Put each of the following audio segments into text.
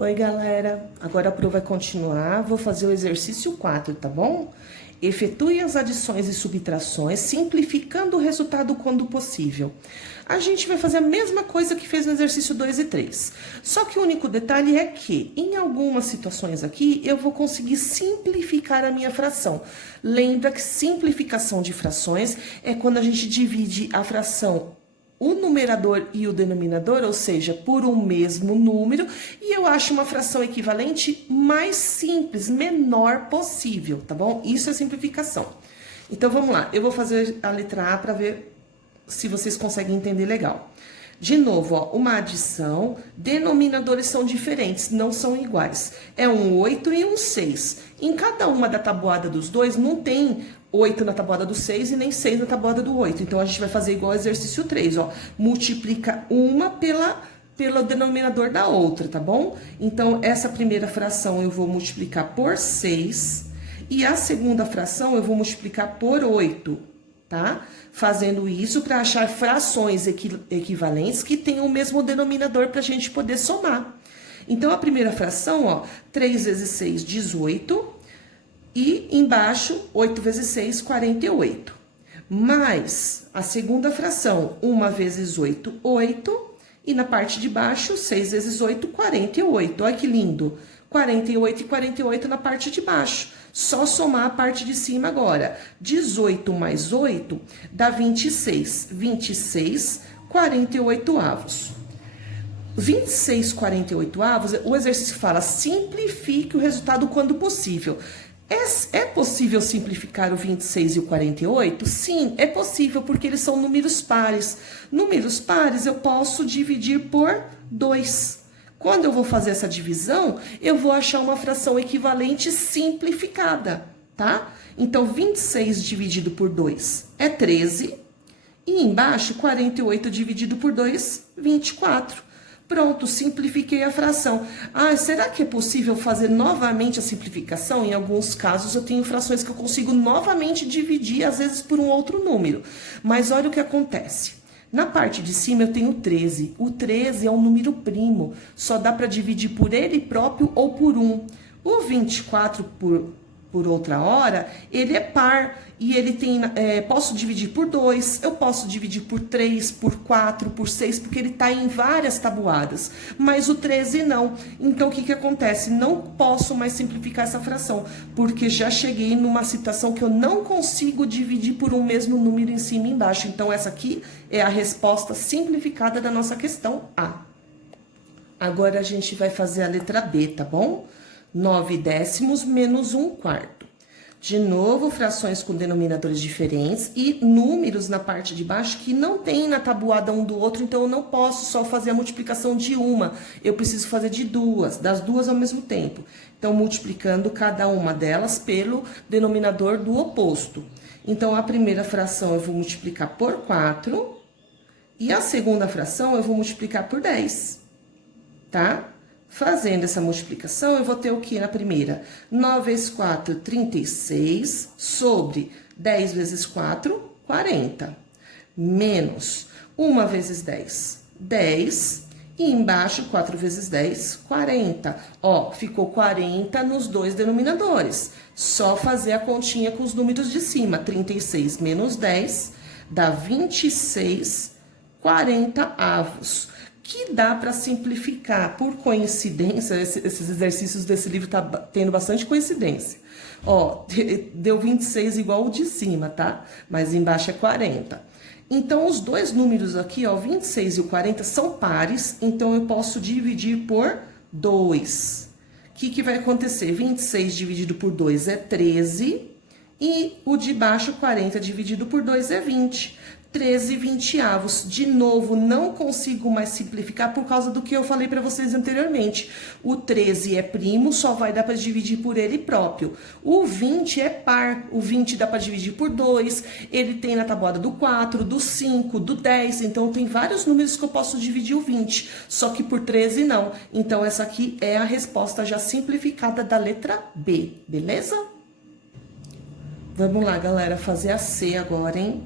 Oi, galera. Agora a prova vai continuar. Vou fazer o exercício 4, tá bom? Efetue as adições e subtrações, simplificando o resultado quando possível. A gente vai fazer a mesma coisa que fez no exercício 2 e 3. Só que o único detalhe é que, em algumas situações aqui, eu vou conseguir simplificar a minha fração. Lembra que simplificação de frações é quando a gente divide a fração o numerador e o denominador, ou seja, por um mesmo número, e eu acho uma fração equivalente mais simples, menor possível, tá bom? Isso é simplificação. Então, vamos lá. Eu vou fazer a letra A para ver se vocês conseguem entender legal. De novo, ó, uma adição, denominadores são diferentes, não são iguais. É um 8 e um 6. Em cada uma da tabuada dos dois, não tem 8 na tabuada do 6 e nem 6 na tabuada do 8. Então, a gente vai fazer igual ao exercício 3, ó. Multiplica uma pelo denominador da outra, tá bom? Então, essa primeira fração eu vou multiplicar por 6 e a segunda fração eu vou multiplicar por 8. Tá? Fazendo isso para achar frações equivalentes que tenham o mesmo denominador para a gente poder somar. Então, a primeira fração, ó, 3 vezes 6, 18. E embaixo, 8 vezes 6, 48. Mais a segunda fração, 1 vezes 8, 8. E na parte de baixo, 6 vezes 8, 48. Olha que lindo! 48 e 48 na parte de baixo. Só somar a parte de cima agora. 18 mais 8 dá 26. 26, 48 avos. 26, 48 avos, o exercício fala, simplifique o resultado quando possível. É possível simplificar o 26 e o 48? Sim, é possível, porque eles são números pares. Números pares eu posso dividir por 2. Quando eu vou fazer essa divisão, eu vou achar uma fração equivalente simplificada, tá? Então, 26 dividido por 2 é 13. E embaixo, 48 dividido por 2, 24. Pronto, simplifiquei a fração. Ah, será que é possível fazer novamente a simplificação? Em alguns casos, eu tenho frações que eu consigo novamente dividir, às vezes por um outro número. Mas olha o que acontece. Na parte de cima eu tenho 13. O 13 é um número primo, só dá para dividir por ele próprio ou por 1. O 24 por outra hora, ele é par e ele tem, posso dividir por 2, eu posso dividir por 3, por 4, por 6, porque ele está em várias tabuadas, mas o 13 não. Então, o que acontece? Não posso mais simplificar essa fração, porque já cheguei numa situação que eu não consigo dividir por um mesmo número em cima e embaixo. Então, essa aqui é a resposta simplificada da nossa questão A. Agora, a gente vai fazer a letra B, tá bom? 9 décimos menos 1 quarto. De novo, frações com denominadores diferentes e números na parte de baixo que não tem na tabuada um do outro, então eu não posso só fazer a multiplicação de uma, eu preciso fazer de duas, das duas ao mesmo tempo. Então, multiplicando cada uma delas pelo denominador do oposto. Então, a primeira fração eu vou multiplicar por 4 e a segunda fração eu vou multiplicar por 10, tá? Fazendo essa multiplicação, eu vou ter o que na primeira? 9 vezes 4, 36, sobre 10 vezes 4, 40. Menos 1 vezes 10, 10. E embaixo, 4 vezes 10, 40. Ó, ficou 40 nos dois denominadores. Só fazer a continha com os números de cima. 36 menos 10 dá 26, 40 avos. Que dá para simplificar, por coincidência, esses exercícios desse livro tá tendo bastante coincidência. Ó, deu 26 igual o de cima, tá? Mas embaixo é 40. Então, os dois números aqui, ó, 26 e o 40 são pares, então eu posso dividir por 2. O que vai acontecer? 26 dividido por 2 é 13, e o de baixo, 40 dividido por 2 é 20. 13 vinte-avos. De novo, não consigo mais simplificar por causa do que eu falei para vocês anteriormente. O 13 é primo, só vai dar para dividir por ele próprio. O 20 é par, o 20 dá para dividir por 2, ele tem na tabuada do 4, do 5, do 10, então tem vários números que eu posso dividir o 20, só que por 13 não. Então, essa aqui é a resposta já simplificada da letra B, beleza? Vamos lá, galera, fazer a C agora, hein?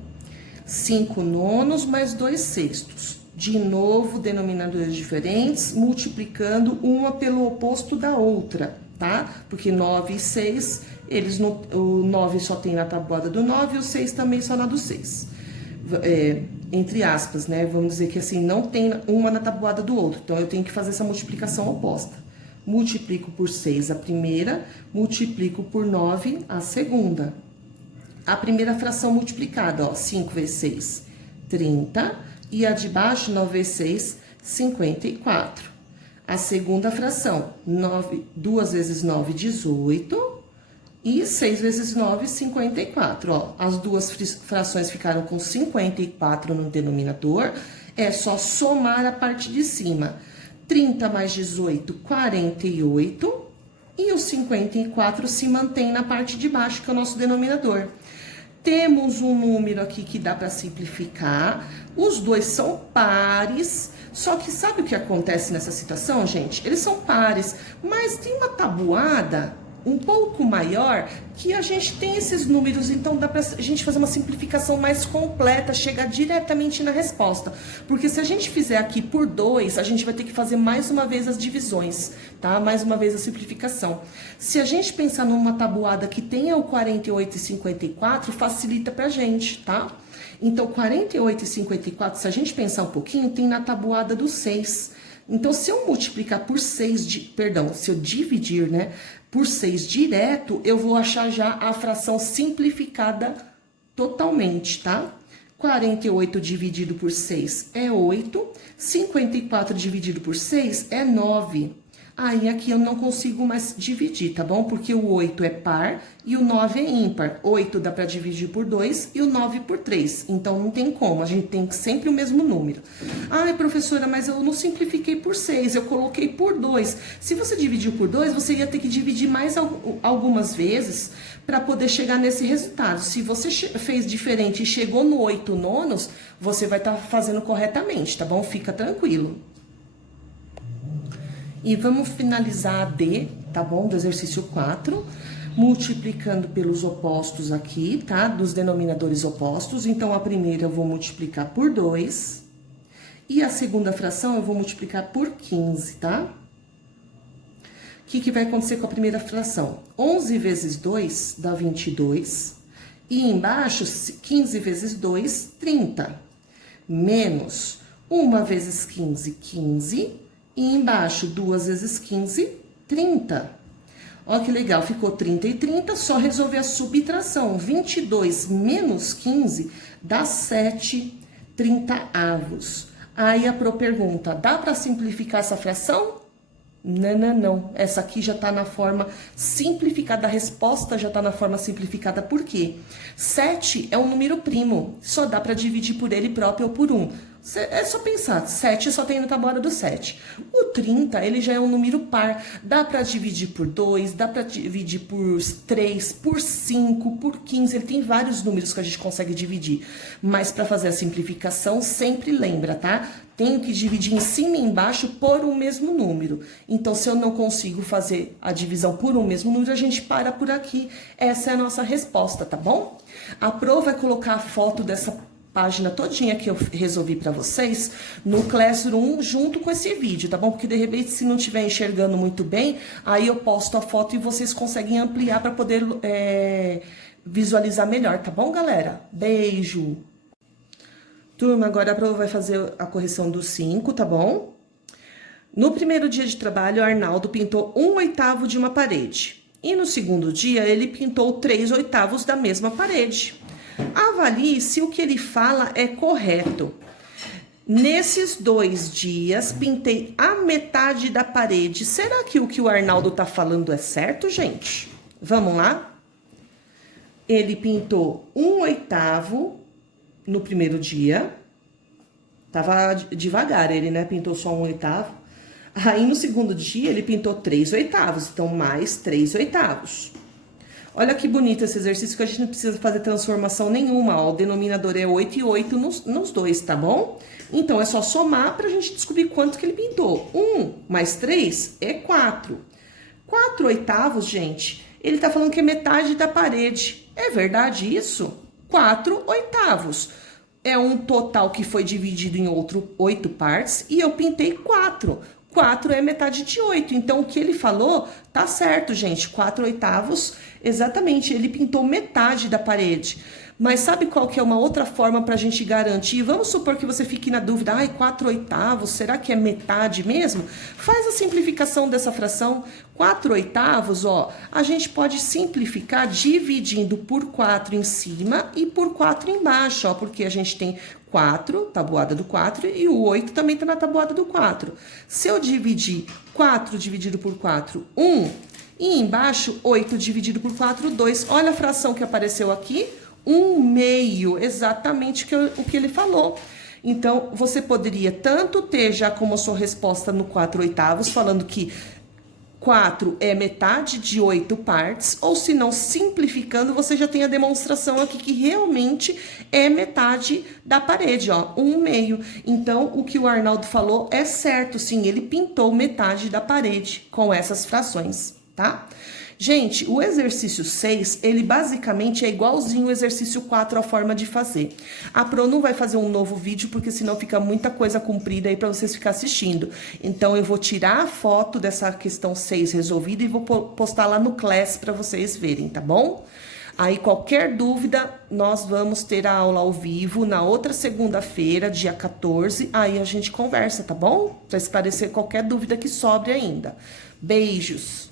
5 nonos mais 2 sextos. De novo, denominadores diferentes, multiplicando uma pelo oposto da outra, tá? Porque 9 e 6, o 9 só tem na tabuada do 9 e o 6 também só na do 6. Entre aspas, né? Vamos dizer que assim, não tem uma na tabuada do outro. Então, eu tenho que fazer essa multiplicação oposta. Multiplico por 6 a primeira, multiplico por 9 a segunda. A primeira fração multiplicada, ó, 5 vezes 6, 30. E a de baixo, 9 vezes 6, 54. A segunda fração, 2 vezes 9, 18. E 6 vezes 9, 54. Ó, as duas frações ficaram com 54 no denominador. É só somar a parte de cima. 30 mais 18, 48. E o 54 se mantém na parte de baixo, que é o nosso denominador. Temos um número aqui que dá para simplificar. Os dois são pares. Só que sabe o que acontece nessa situação, gente? Eles são pares, mas tem uma tabuada um pouco maior que a gente tem esses números, então dá pra gente fazer uma simplificação mais completa, chegar diretamente na resposta. Porque se a gente fizer aqui por 2, a gente vai ter que fazer mais uma vez as divisões, tá? Mais uma vez a simplificação. Se a gente pensar numa tabuada que tenha o 48 e 54, facilita pra gente, tá? Então, 48 e 54, se a gente pensar um pouquinho, tem na tabuada do 6. Então, se eu multiplicar por 6, se eu dividir, né, por 6 direto, eu vou achar já a fração simplificada totalmente, tá? 48 dividido por 6 é 8, 54 dividido por 6 é 9. Aí, aqui eu não consigo mais dividir, tá bom? Porque o 8 é par e o 9 é ímpar. 8 dá pra dividir por 2 e o 9 por 3. Então, não tem como, a gente tem sempre o mesmo número. Ai, professora, mas eu não simplifiquei por 6, eu coloquei por 2. Se você dividiu por 2, você ia ter que dividir mais algumas vezes para poder chegar nesse resultado. Se você fez diferente e chegou no 8 nonos, você vai estar fazendo corretamente, tá bom? Fica tranquilo. E vamos finalizar a D, tá bom? Do exercício 4, multiplicando pelos opostos aqui, tá? Dos denominadores opostos. Então, a primeira eu vou multiplicar por 2. E a segunda fração eu vou multiplicar por 15, tá? O que vai acontecer com a primeira fração? 11 vezes 2 dá 22. E embaixo, 15 vezes 2, 30. Menos 1 vezes 15, 15. E embaixo, 2 vezes 15, 30. Olha que legal, ficou 30 e 30, só resolver a subtração. 22 menos 15 dá 7 30avos. Aí a Pro pergunta, dá para simplificar essa fração? Não. Essa aqui já está na forma simplificada, a resposta já está na forma simplificada. Por quê? 7 é um número primo, só dá para dividir por ele próprio ou por 1. É só pensar, 7 só tem na tabuada do 7. O 30, ele já é um número par. Dá para dividir por 2, dá para dividir por 3, por 5, por 15. Ele tem vários números que a gente consegue dividir. Mas para fazer a simplificação, sempre lembra, tá? Tenho que dividir em cima e embaixo por um mesmo número. Então, se eu não consigo fazer a divisão por um mesmo número, a gente para por aqui. Essa é a nossa resposta, tá bom? A Pro vai colocar a foto dessa página todinha que eu resolvi para vocês no Classroom junto com esse vídeo, tá bom? Porque de repente, se não estiver enxergando muito bem, aí eu posto a foto e vocês conseguem ampliar para poder visualizar melhor, tá bom, galera? Beijo! Turma, agora a Pro vai fazer a correção do 5, tá bom? No primeiro dia de trabalho, o Arnaldo pintou 1/8 de uma parede. E no segundo dia, ele pintou 3/8 da mesma parede. Avalie se o que ele fala é correto. Nesses 2 dias, pintei a metade da parede. Será que o que o Arnaldo tá falando é certo, gente? Vamos lá? Ele pintou 1/8 no primeiro dia. Tava devagar ele, né? Pintou só 1/8. Aí, no segundo dia, ele pintou 3/8. Então, mais 3/8. Olha que bonito esse exercício que a gente não precisa fazer transformação nenhuma, ó. O denominador é 8 e 8 nos dois, tá bom? Então, é só somar pra gente descobrir quanto que ele pintou. 1 mais 3 é 4. 4/8, gente, ele tá falando que é metade da parede. É verdade isso? 4/8. é um total que foi dividido em 8 partes e eu pintei 4. 4 é metade de 8. Então, o que ele falou tá certo, gente. 4/8, exatamente. Ele pintou metade da parede. Mas sabe qual que é uma outra forma para a gente garantir? Vamos supor que você fique na dúvida, ai, 4/8, será que é metade mesmo? Faz a simplificação dessa fração. 4/8, ó, a gente pode simplificar dividindo por 4 em cima e por 4 embaixo, ó, porque a gente tem 4, tabuada do 4, e o 8 também tá na tabuada do 4. Se eu dividir 4 dividido por 4, 1, e embaixo, 8 dividido por 4, 2. Olha a fração que apareceu aqui, 1/2, exatamente o que ele falou. Então, você poderia tanto ter já como a sua resposta no 4/8, falando que 4 é metade de 8 partes, ou se não, simplificando, você já tem a demonstração aqui que realmente é metade da parede, ó, 1/2. Então, o que o Arnaldo falou é certo, sim, ele pintou metade da parede com essas frações, tá? Gente, o exercício 6, ele basicamente é igualzinho o exercício 4, a forma de fazer. A Pro não vai fazer um novo vídeo, porque senão fica muita coisa comprida aí para vocês ficarem assistindo. Então, eu vou tirar a foto dessa questão 6 resolvida e vou postar lá no Class para vocês verem, tá bom? Aí, qualquer dúvida, nós vamos ter a aula ao vivo na outra segunda-feira, dia 14. Aí a gente conversa, tá bom? Para esclarecer qualquer dúvida que sobre ainda. Beijos!